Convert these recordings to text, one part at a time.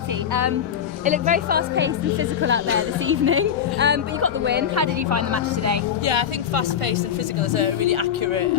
Katy, it looked very fast-paced and physical out there this evening, but you got the win. How did you find the match today? Yeah, I think fast-paced and physical is a really accurate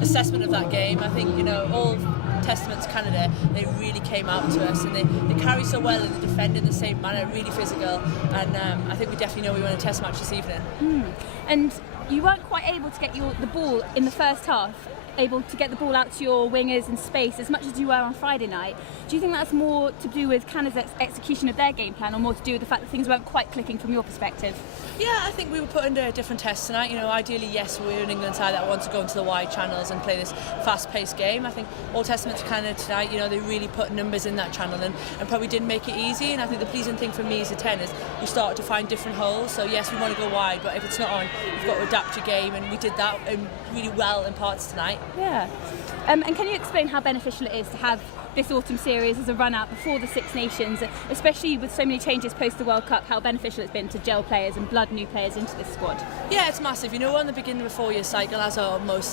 assessment of that game. I think, all testament to Canada, they really came out to us and they carry so well and they defend in the same manner, really physical, and I think we definitely know we won a test match this evening. And you weren't quite able to get the ball in the first half, able to get the ball out to your wingers in space as much as you were on Friday night. Do you think that's more to do with Canada's execution of their game plan, or more to do with the fact that things weren't quite clicking from your perspective? Yeah, I think we were put under a different test tonight. Ideally, yes, we're an England side that wants to go into the wide channels and play this fast-paced game. I think all testament to Canada tonight, they really put numbers in that channel and probably didn't make it easy. And I think the pleasing thing for me as a 10 is we started to find different holes. So yes, we want to go wide, but if it's not on, you've got to adapt your game, and we did that really well in parts tonight. Yeah. And can you explain how beneficial it is to have this autumn series as a run-out before the Six Nations, especially with so many changes post the World Cup, how beneficial it's been to gel players and blood new players into this squad? Yeah, it's massive. We're on the beginning of a 4-year cycle, as are most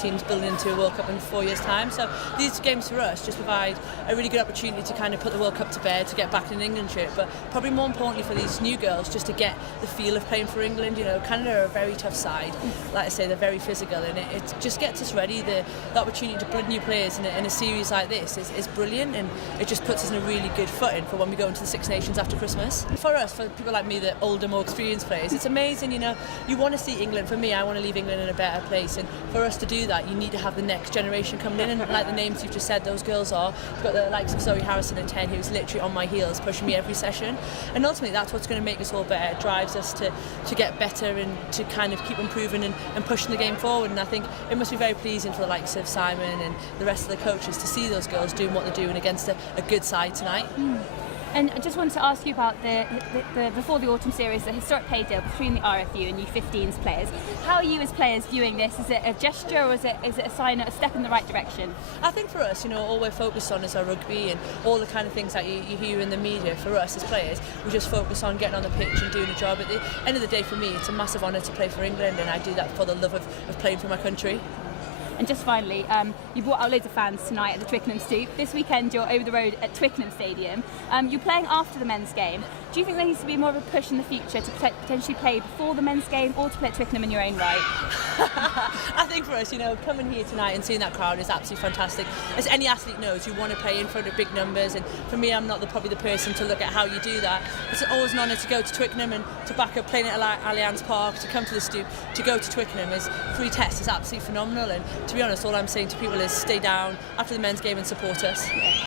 teams building into a World Cup in 4 years' time. So these games for us just provide a really good opportunity to kind of put the World Cup to bed, to get back in an England shirt, but probably more importantly for these new girls, just to get the feel of playing for England. Canada are a very tough side. Like I say, they're very physical, and it just gets us ready. The opportunity to put new players in a series like this is brilliant, and it just puts us in a really good footing for when we go into the Six Nations after Christmas. For us, for people like me, the older, more experienced players, it's amazing. You want to see England. For me, I want to leave England in a better place, and for us to do that, you need to have the next generation coming in, and like the names you've just said, those girls are. We've got the likes of Zoe Harrison at 10, who's literally on my heels, pushing me every session, and ultimately that's what's going to make us all better. It drives us to get better and to kind of keep improving and pushing the game forward. And I think it must be very pleasing for the likes of Simon and the rest of the coaches to see those girls doing what they're doing against a good side tonight. And I just wanted to ask you about the before the autumn series, the historic pay deal between the RFU and U15's players. How are you as players viewing this? Is it a gesture, or is it a sign, a step in the right direction? I think for us, all we're focused on is our rugby and all the kind of things that you hear in the media. For us as players, we just focus on getting on the pitch and doing a job. At the end of the day, for me, it's a massive honour to play for England, and I do that for the love of playing for my country. And just finally, you brought out loads of fans tonight at the Twickenham Stoop. This weekend you're over the road at Twickenham Stadium. You're playing after the men's game. Do you think there needs to be more of a push in the future to potentially play before the men's game, or to play at Twickenham in your own right? I think for us, coming here tonight and seeing that crowd is absolutely fantastic. As any athlete knows, you want to play in front of big numbers, and for me, I'm not probably the person to look at how you do that. It's always an honour to go to Twickenham and to back up playing at Allianz Park, to come to the Stoop, to go to Twickenham is 3 tests is absolutely phenomenal. And to be honest, all I'm saying to people is stay down after the men's game and support us.